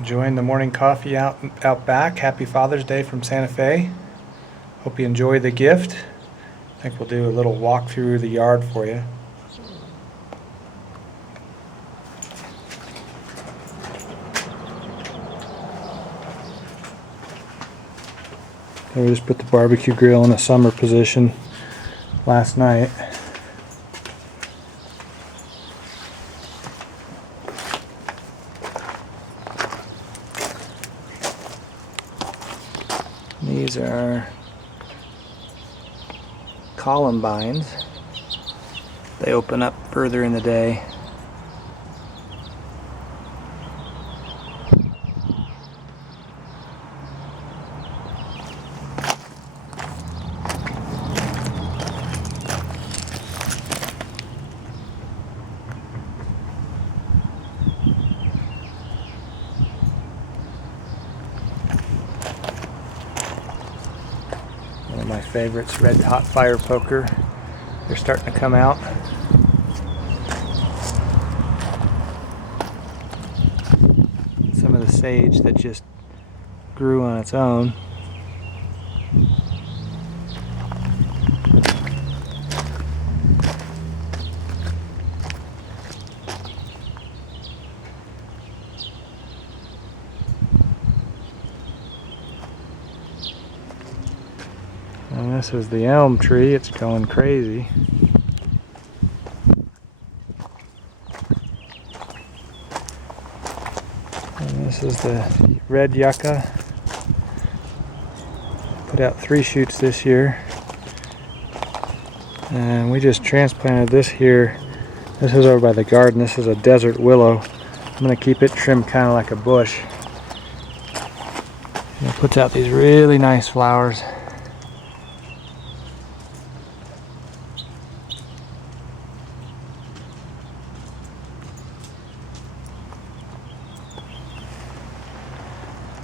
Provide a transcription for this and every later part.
Enjoying the morning coffee out back. Happy Father's Day from Santa Fe. Hope you enjoy the gift. I think we'll do a little walk through the yard for you. And we just put the barbecue grill in a summer position last night. These are columbines. They open up further in the day. One of my favorites, red hot fire poker. They're starting to come out. Some of the sage that just grew on its own. And this is the elm tree. It's going crazy. And this is the red yucca. Put out 3 shoots this year. And we just transplanted this here. This is over by the garden. This is a desert willow. I'm going to keep it trimmed kind of like a bush. And it puts out these really nice flowers.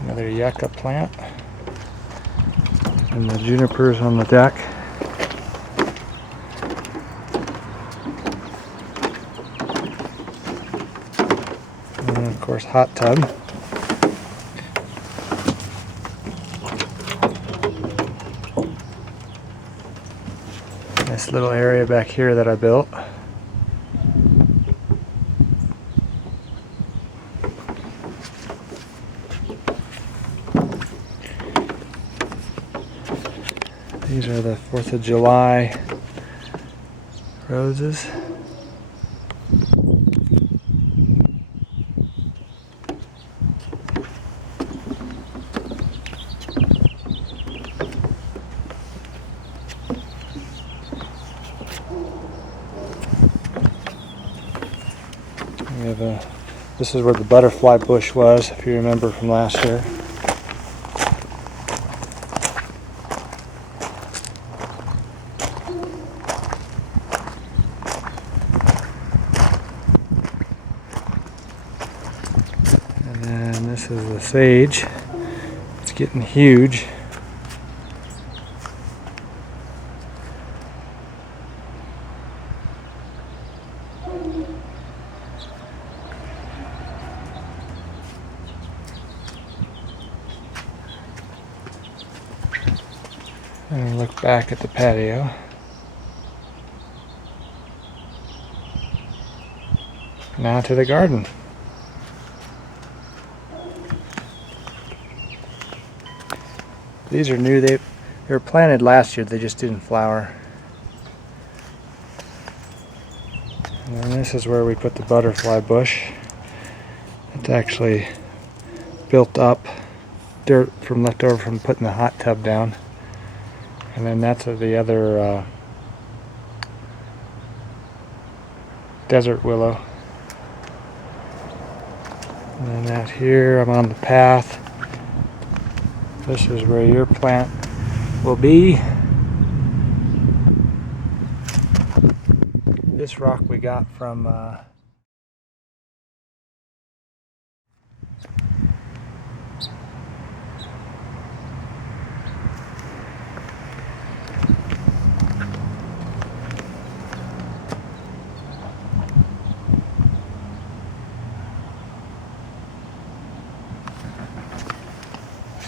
Another yucca plant. And the junipers on the deck. And of course, hot tub. This little area back here that I built. These are the 4th of July roses. We have this is where the butterfly bush was, if you remember from last year. And then this is the sage. It's getting huge. And look back at the patio. Now to the garden. These are new. They were planted last year. They just didn't flower. And this is where we put the butterfly bush. It's actually built up dirt from leftover from putting the hot tub down. And then that's the other desert willow. And then out here, I'm on the path. This is where your plant will be. This rock we got from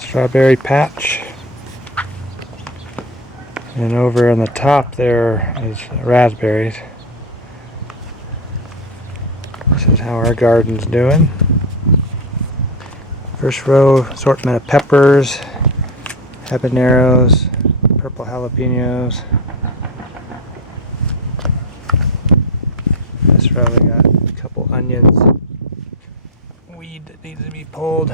strawberry patch. And over on the top there is raspberries. This is how our garden's doing. First row, assortment of peppers, habaneros, purple jalapenos. This row we got a couple onions, weed that needs to be pulled,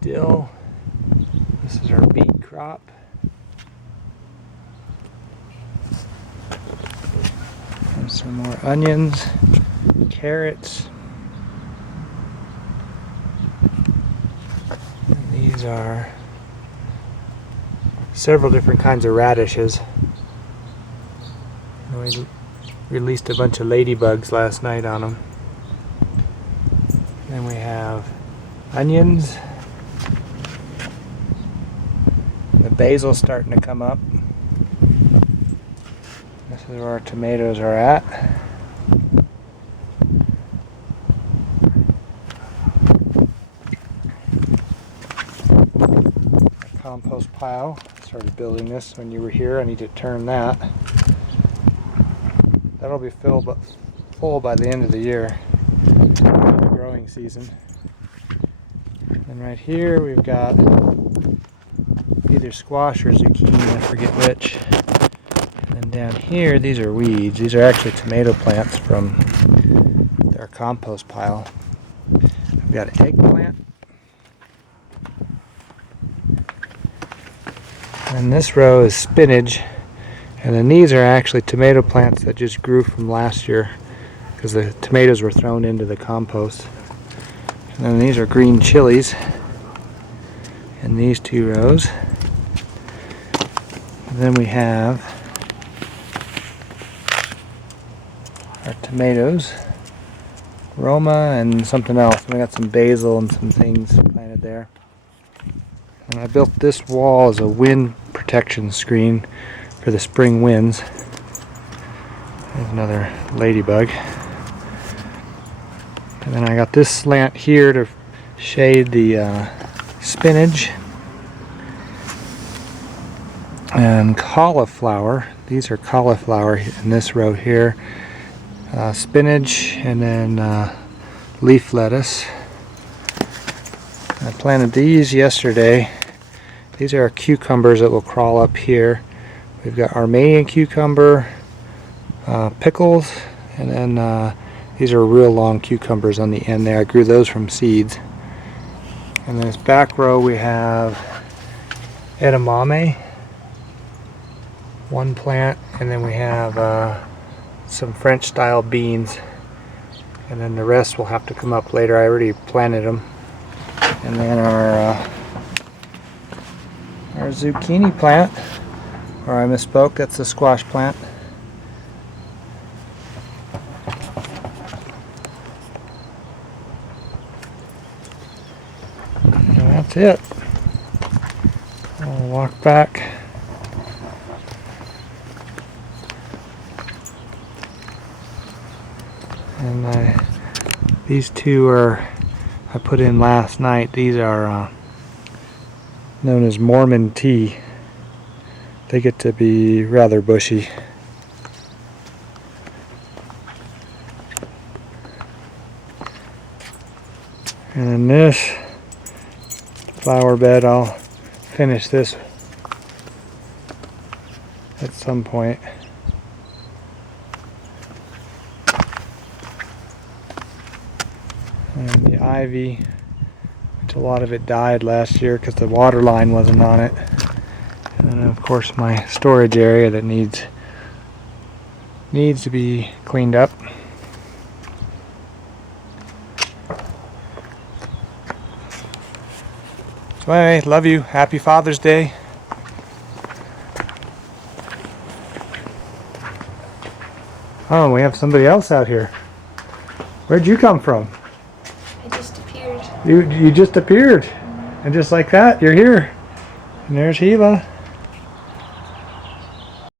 dill. This is our beet crop. And some more onions, carrots. And these are several different kinds of radishes. We released a bunch of ladybugs last night on them. Then we have onions. The basil's starting to come up. This is where our tomatoes are at. A compost pile. I started building this when you were here. I need to turn that. That'll be full by the end of the year, the growing season. And right here we've got either squash or zucchini, I forget which. And then down here, these are weeds. These are actually tomato plants from our compost pile. We've got an eggplant. And this row is spinach. And then these are actually tomato plants that just grew from last year because the tomatoes were thrown into the compost. And then these are green chilies in these two rows. And then we have our tomatoes, Roma and something else. We got some basil and some things planted there. And I built this wall as a wind protection screen for the spring winds. There's another ladybug. And then I got this slant here to shade the spinach and cauliflower. These are cauliflower in this row here. Spinach and then leaf lettuce. I planted these yesterday. These are cucumbers that will crawl up here. We've got Armenian cucumber, pickles, and then these are real long cucumbers on the end there. I grew those from seeds. And then this back row we have edamame, one plant, and then we have some French style beans. And then the rest will have to come up later. I already planted them. And then our zucchini plant. Or I misspoke, that's the squash plant. And that's it. I'll walk back. And these two I put in last night. These are known as Mormon tea. They get to be rather bushy. And then this flower bed, I'll finish this at some point. And the ivy, which a lot of it died last year because the water line wasn't on it. And then of course my storage area that needs to be cleaned up. So anyway, love you. Happy Father's Day. Oh, we have somebody else out here. Where'd you come from? I just appeared. You just appeared. And just like that, you're here. And there's Gila.